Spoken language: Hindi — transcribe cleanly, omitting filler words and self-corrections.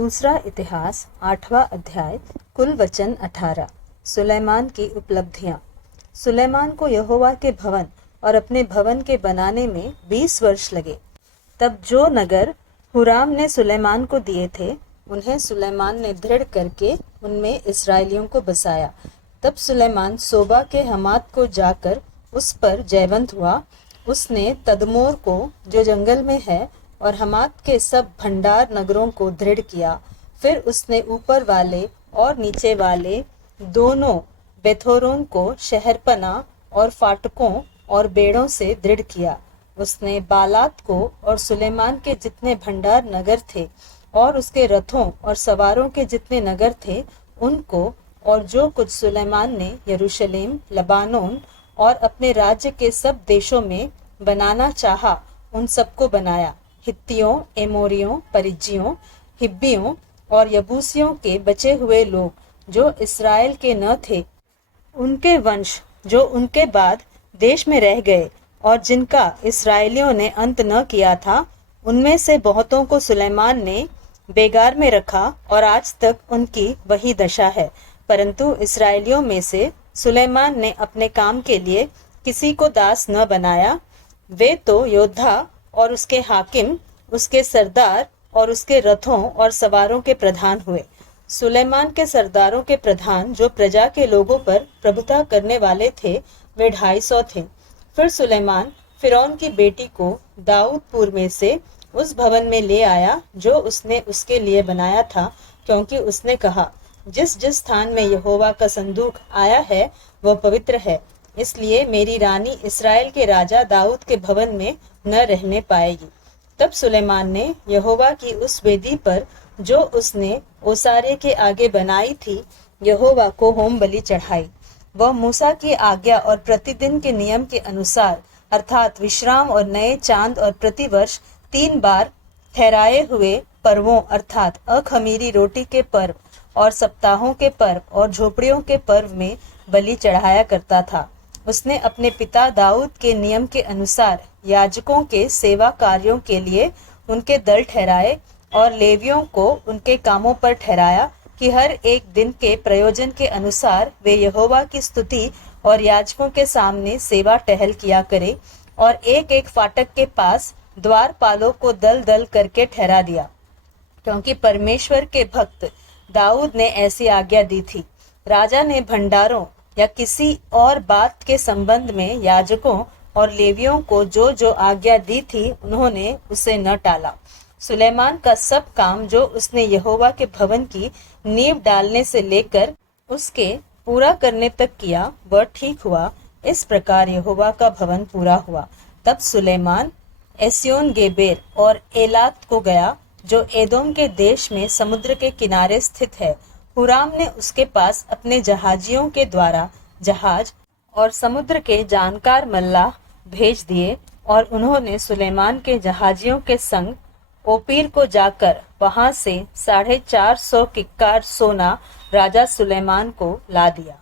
दूसरा इतिहास 8वां अध्याय। कुल वचन 18। सुलेमान की उपलब्धियां। सुलेमान को यहोवा के भवन और अपने भवन के बनाने में 20 वर्ष लगे। तब जो नगर हुराम ने सुलेमान को दिए थे उन्हें सुलेमान ने दृढ़ करके उनमें इसराइलियों को बसाया। तब सुलेमान सोबा के हमात को जाकर उस पर जयवंत हुआ। उसने तदमोर को जो जंगल में है और हमात के सब भंडार नगरों को दृढ़ किया। फिर उसने ऊपर वाले और नीचे वाले दोनों बेथोरोन को शहरपना और फाटकों और बेड़ों से दृढ़ किया। उसने बालात को और सुलेमान के जितने भंडार नगर थे और उसके रथों और सवारों के जितने नगर थे उनको, और जो कुछ सुलेमान ने यरूशलेम, लबानोन और अपने राज्य के सब देशों में बनाना चाहा, उन सबको बनाया। हित्तियों, एमोरियों, परिज्जियों, हिब्बियों और यबूसियों के बचे हुए लोग जो इस्राएल के न थे, उनके वंश जो उनके बाद देश में रह गए और जिनका इस्राएलियों ने अंत न किया था, उनमें से बहुतों को सुलेमान ने बेगार में रखा और आज तक उनकी वही दशा है। परंतु इस्राएलियों में से सुलेमान ने अपने काम के लिए किसी को दास न बनाया। वे तो योद्धा और उसके हाकिम, उसके सरदार और उसके रथों और सवारों के प्रधान हुए। सुलेमान के सरदारों के प्रधान जो प्रजा के लोगों पर प्रभुता करने वाले थे, वे 250 थे। फिर सुलेमान फिरौन की बेटी को दाऊदपुर में से उस भवन में ले आया जो उसने उसके लिए बनाया था, क्योंकि उसने कहा, जिस जिस स्थान में यहोवा का संदूक आया है वह पवित्र है, इसलिए मेरी रानी इस्राएल के राजा दाऊद के भवन में न रहने पाएगी। तब सुलेमान ने यहोवा की उस वेदी पर जो उसने ओसारे के आगे बनाई थी, यहोवा को होम बलि चढ़ाई। वह मूसा की आज्ञा और प्रतिदिन के नियम के अनुसार, अर्थात विश्राम और नए चांद और प्रतिवर्ष 3 बार ठहराए हुए पर्वों अर्थात अखमीरी रोटी के पर्व और सप्ताहों के पर्व और झोपड़ियों के पर्व में बलि चढ़ाया करता था। उसने अपने पिता दाऊद के नियम के अनुसार याजकों के सेवा कार्यों के लिए उनके दल ठहराए और लेवियों को उनके कामों पर ठहराया कि हर एक दिन के प्रयोजन के अनुसार वे यहोवा की स्तुति और याजकों के सामने सेवा टहल किया करे, और एक एक फाटक के पास द्वारपालों को दल दल करके ठहरा दिया, क्योंकि परमेश्वर के भक्त दाऊद ने ऐसी आज्ञा दी थी। राजा ने भंडारों या किसी और बात के संबंध में याजकों और लेवियों को जो जो आज्ञा दी थी, उन्होंने उसे न टाला। सुलेमान का सब काम जो उसने यहोवा के भवन की नींव डालने से लेकर उसके पूरा करने तक किया, वह ठीक हुआ। इस प्रकार यहोवा का भवन पूरा हुआ। तब सुलेमान एस्योन गेबेर और एलात को गया, जो एदोम के देश में समुद्र के किनारे स्थित है। हुराम ने उसके पास अपने जहाजियों के द्वारा जहाज और समुद्र के जानकार मल्लाह भेज दिए, और उन्होंने सुलेमान के जहाजियों के संग ओपीर को जाकर वहां से 450 किक्कार सोना राजा सुलेमान को ला दिया।